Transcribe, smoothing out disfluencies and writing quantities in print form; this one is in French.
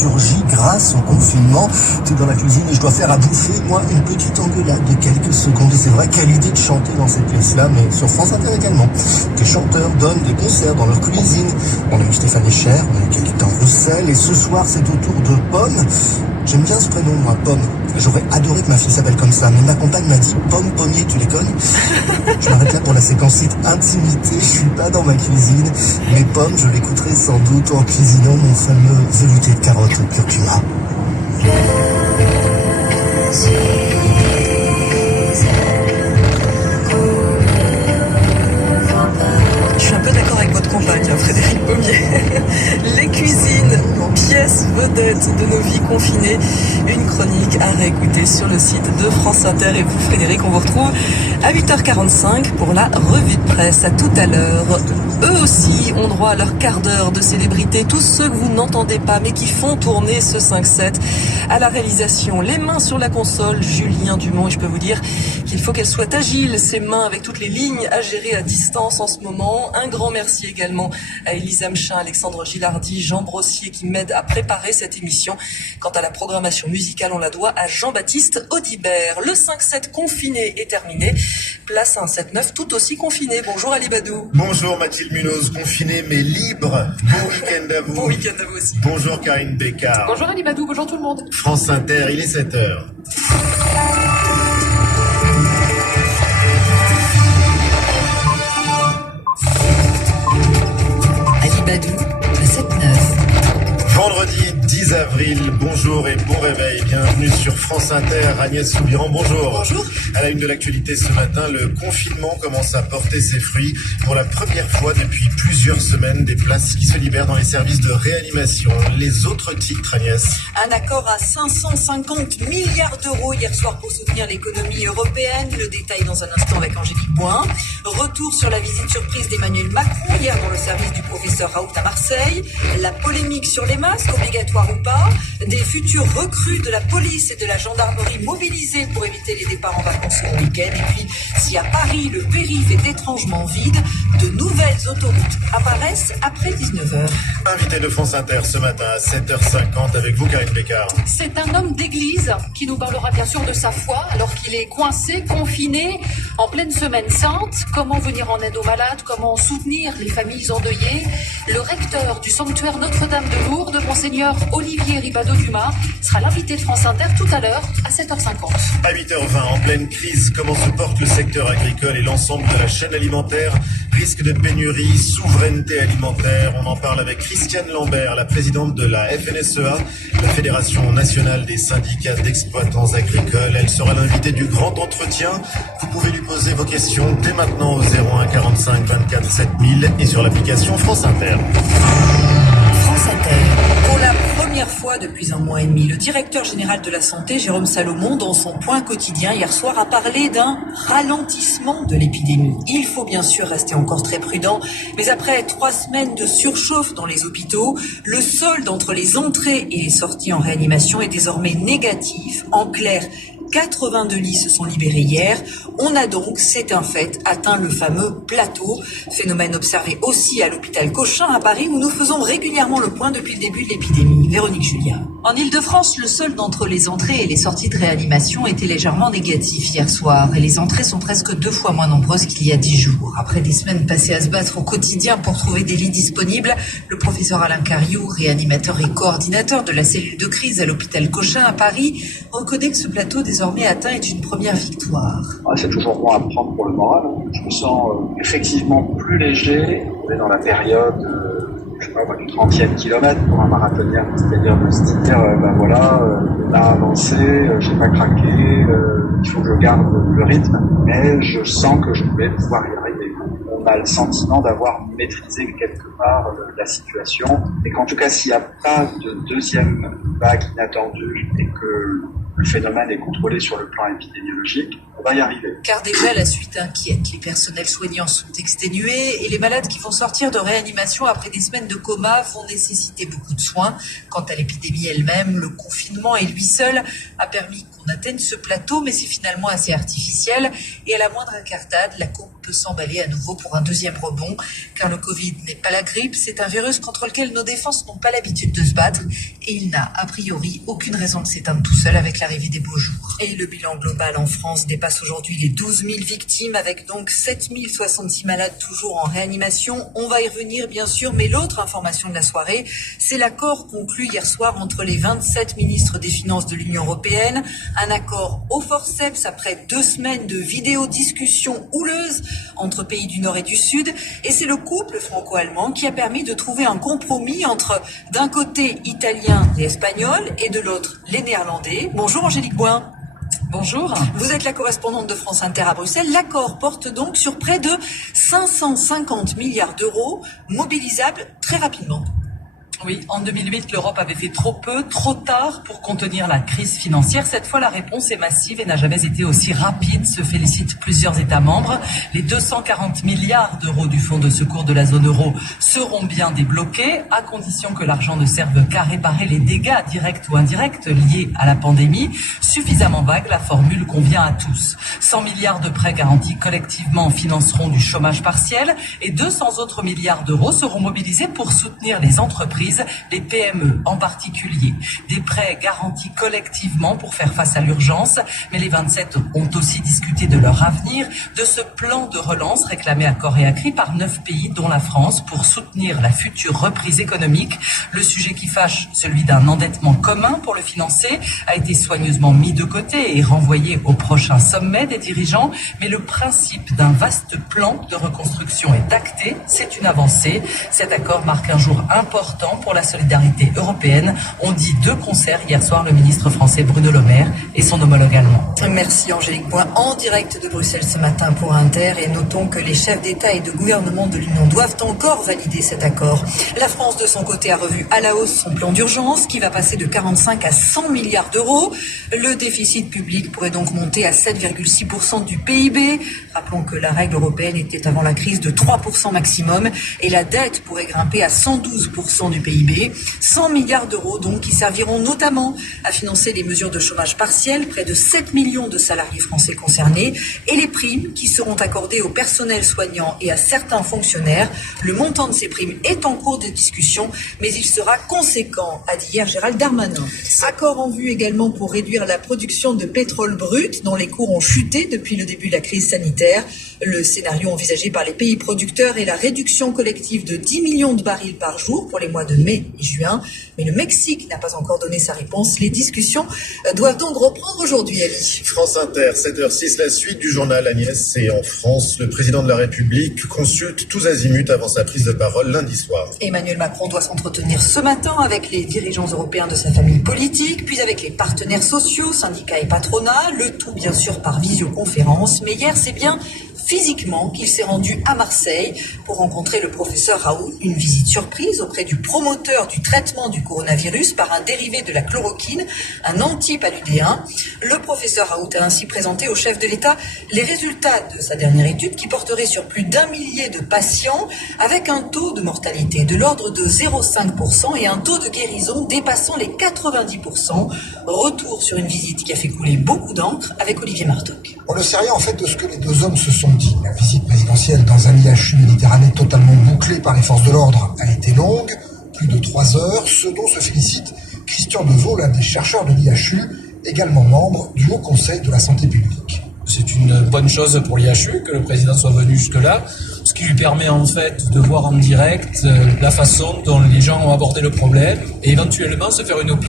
surgit grâce au confinement. T'es dans la cuisine et je dois faire à bouffer, moi, une petite engueulade de quelques secondes. Et c'est vrai, quelle idée de chanter dans cette pièce-là, mais sur France Inter également. Des chanteurs donnent des concerts dans leur cuisine. On a eu Stéphane Echer, on a eu Gaëtan Roussel, et ce soir, c'est au tour de Pomme. J'aime bien ce prénom, moi, Pomme. J'aurais adoré que ma fille s'appelle comme ça, mais ma compagne m'a dit Pomme, pommier, tu déconnes? Je m'arrête là pour la séquence site intimité, je suis pas dans ma cuisine. Mais Pomme, je l'écouterai sans doute en cuisinant mon fameux velouté de carottes au curcuma. Je suis un peu d'accord avec votre compagne, Frédéric Pommier. Les cuisines, pièces vedettes de nos vies confinées. Une chronique à réécouter sur le site de France Inter. Et vous, Frédéric, on vous retrouve à 8h45 pour la revue de presse. À tout à l'heure. Eux aussi ont droit à leur quart d'heure de célébrité. Tous ceux que vous n'entendez pas, mais qui font tourner ce 5-7. À la réalisation, les mains sur la console, Julien Dumont. Et je peux vous dire qu'il faut qu'elles soient agiles, ces mains, avec toutes les lignes à gérer à distance en ce moment. Un grand merci également à Élise Amchin, Alexandre Gilardi, Jean Brossier qui m'aident à préparer cette émission. Quant à la programmation musicale, on la doit à Jean-Baptiste Audibert. Le 5-7 confiné est terminé. Place à un 7-9 tout aussi confiné. Bonjour Ali Badou. Bonjour Mathilde Munoz, confiné mais libre. Bon week-end à vous. Bon week-end à vous aussi. Bonjour Karine Bécard. Bonjour Ali Badou, bonjour tout le monde. France Inter, il est 7h. Ali Badou, le 7-9. Vendredi 10 avril, bonjour et bon réveil. Bienvenue sur France Inter. Agnès Soubiran, bonjour. Bonjour. À la une de l'actualité ce matin, le confinement commence à porter ses fruits. Pour la première fois depuis plusieurs semaines, des places qui se libèrent dans les services de réanimation. Les autres titres, Agnès. Un accord à 550 milliards d'euros hier soir pour soutenir l'économie européenne. Le détail dans un instant avec Angélique Boin. Retour sur la visite surprise d'Emmanuel Macron hier dans le service du professeur Raoult à Marseille. La polémique sur les masques, obligatoires ou pas. Des futurs recrues de la police et de la gendarmerie mobilisés pour éviter les départs en vacances au week-end. Et puis, si à Paris, le périph' est étrangement vide, de nouvelles autoroutes apparaissent après 19h. Invité de France Inter ce matin à 7h50 avec vous, Karine Bécard. C'est un homme d'église qui nous parlera bien sûr de sa foi alors qu'il est coincé, confiné, en pleine semaine sainte. Comment venir en aide aux malades, comment soutenir les familles endeuillées. Le recteur du sanctuaire Notre-Dame de Lourdes, Monseigneur Olivier Ribado-Dumas, sera l'invité de France Inter tout à l'heure à 7h50. À 8h20, en pleine crise, comment se porte le secteur agricole et l'ensemble de la chaîne alimentaire? Risque de pénurie, souveraineté alimentaire. On en parle avec Christiane Lambert, la présidente de la FNSEA, la Fédération nationale des syndicats d'exploitants agricoles. Elle sera l'invitée du grand entretien. Vous pouvez lui poser vos questions dès maintenant au 01 45 24 7000 et sur l'application France Inter. France Inter. Pour la première fois depuis un mois et demi, le directeur général de la santé, Jérôme Salomon, dans son point quotidien hier soir, a parlé d'un ralentissement de l'épidémie. Il faut bien sûr rester encore très prudent, mais après 3 semaines de surchauffe dans les hôpitaux, le solde entre les entrées et les sorties en réanimation est désormais négatif. En clair, 82 lits se sont libérés hier. On a donc, c'est un fait, atteint le fameux plateau. Phénomène observé aussi à l'hôpital Cochin à Paris où nous faisons régulièrement le point depuis le début de l'épidémie. Véronique Julien. En Ile-de-France, le solde entre les entrées et les sorties de réanimation était légèrement négatif hier soir. Et les entrées sont presque 2 fois moins nombreuses qu'il y a 10 jours. Après des semaines passées à se battre au quotidien pour trouver des lits disponibles, le professeur Alain Cariou, réanimateur et coordinateur de la cellule de crise à l'hôpital Cochin à Paris, reconnaît que ce plateau désormais atteint est une première victoire. C'est toujours bon à prendre pour le moral. Je me sens effectivement plus léger. On est dans la période je sais pas, du 30e kilomètre pour un marathonien, c'est-à-dire de se dire, on a avancé, j'ai pas craqué, il faut que je garde le rythme, mais je sens que je vais pouvoir y arriver. On a le sentiment d'avoir maîtrisé quelque part la situation, et qu'en tout cas, s'il n'y a pas de deuxième vague inattendue et que le phénomène est contrôlé sur le plan épidémiologique, on va y arriver. Car déjà, la suite inquiète. Les personnels soignants sont exténués et les malades qui vont sortir de réanimation après des semaines de coma vont nécessiter beaucoup de soins. Quant à l'épidémie elle-même, le confinement et lui seul a permis qu'on atteigne ce plateau, mais c'est finalement assez artificiel. Et à la moindre incartade, la courbe peut peut s'emballer à nouveau pour un deuxième rebond, car le Covid n'est pas la grippe, c'est un virus contre lequel nos défenses n'ont pas l'habitude de se battre, et il n'a a priori aucune raison de s'éteindre tout seul avec l'arrivée des beaux jours. Et le bilan global en France dépasse aujourd'hui les 12 000 victimes, avec donc 7 066 malades toujours en réanimation. On va y revenir bien sûr, mais l'autre information de la soirée, c'est l'accord conclu hier soir entre les 27 ministres des Finances de l'Union européenne, un accord au forceps après 2 semaines de vidéo-discussions houleuses entre pays du Nord et du Sud, et c'est le couple franco-allemand qui a permis de trouver un compromis entre d'un côté italiens et espagnols et de l'autre les néerlandais. Bonjour Angélique Boin. Bonjour. Vous êtes la correspondante de France Inter à Bruxelles. L'accord porte donc sur près de 550 milliards d'euros mobilisables très rapidement. Oui, en 2008, l'Europe avait fait trop peu, trop tard pour contenir la crise financière. Cette fois, la réponse est massive et n'a jamais été aussi rapide, se félicitent plusieurs États membres. Les 240 milliards d'euros du fonds de secours de la zone euro seront bien débloqués, à condition que l'argent ne serve qu'à réparer les dégâts directs ou indirects liés à la pandémie. Suffisamment vague, la formule convient à tous. 100 milliards de prêts garantis collectivement financeront du chômage partiel et 200 autres milliards d'euros seront mobilisés pour soutenir les entreprises, les PME en particulier. Des prêts garantis collectivement pour faire face à l'urgence, mais les 27 ont aussi discuté de leur avenir, de ce plan de relance réclamé à corps et à cri par 9 pays, dont la France, pour soutenir la future reprise économique. Le sujet qui fâche, celui d'un endettement commun pour le financer, a été soigneusement mis de côté et renvoyé au prochain sommet des dirigeants, mais le principe d'un vaste plan de reconstruction est acté, c'est une avancée. Cet accord marque un jour important pour la solidarité européenne, ont dit de concert hier soir le ministre français Bruno Le Maire et son homologue allemand. Merci Angélique Boin, en direct de Bruxelles ce matin pour Inter, et notons que les chefs d'État et de gouvernement de l'Union doivent encore valider cet accord. La France de son côté a revu à la hausse son plan d'urgence qui va passer de 45 à 100 milliards d'euros. Le déficit public pourrait donc monter à 7,6% du PIB. Rappelons que la règle européenne était avant la crise de 3% maximum et la dette pourrait grimper à 112% du PIB. 100 milliards d'euros donc qui serviront notamment à financer les mesures de chômage partiel, près de 7 millions de salariés français concernés, et les primes qui seront accordées au personnel soignant et à certains fonctionnaires. Le montant de ces primes est en cours de discussion, mais il sera conséquent, a dit hier Gérald Darmanin. Accord en vue également pour réduire la production de pétrole brut, dont les cours ont chuté depuis le début de la crise sanitaire. Le scénario envisagé par les pays producteurs est la réduction collective de 10 millions de barils par jour pour les mois de mai et juin. Mais le Mexique n'a pas encore donné sa réponse. Les discussions doivent donc reprendre aujourd'hui, Ali. France Inter, 7h06, la suite du journal Agnès. Et en France, le président de la République consulte tous azimuts avant sa prise de parole lundi soir. Emmanuel Macron doit s'entretenir ce matin avec les dirigeants européens de sa famille politique, puis avec les partenaires sociaux, syndicats et patronats, le tout bien sûr par visioconférence. Mais hier, c'est bien physiquement qu'il s'est rendu à Marseille pour rencontrer le professeur Raoult, une visite surprise auprès du promoteur du traitement du coronavirus par un dérivé de la chloroquine, un antipaludéen. Le professeur Raoult a ainsi présenté au chef de l'État les résultats de sa dernière étude qui porterait sur plus d'1 millier de patients avec un taux de mortalité de l'ordre de 0,5% et un taux de guérison dépassant les 90%. Retour sur une visite qui a fait couler beaucoup d'encre avec Olivier Martoc. On ne sait rien en fait de ce que les deux hommes se sont dit. La visite présidentielle dans un IHU Méditerranée totalement bouclé par les forces de l'ordre a été longue, plus de 3 heures, ce dont se félicite Christian Deveau, l'un des chercheurs de l'IHU, également membre du Haut Conseil de la Santé publique. C'est une bonne chose pour l'IHU que le président soit venu jusque-là, ce qui lui permet en fait de voir en direct la façon dont les gens ont abordé le problème et éventuellement se faire une opinion.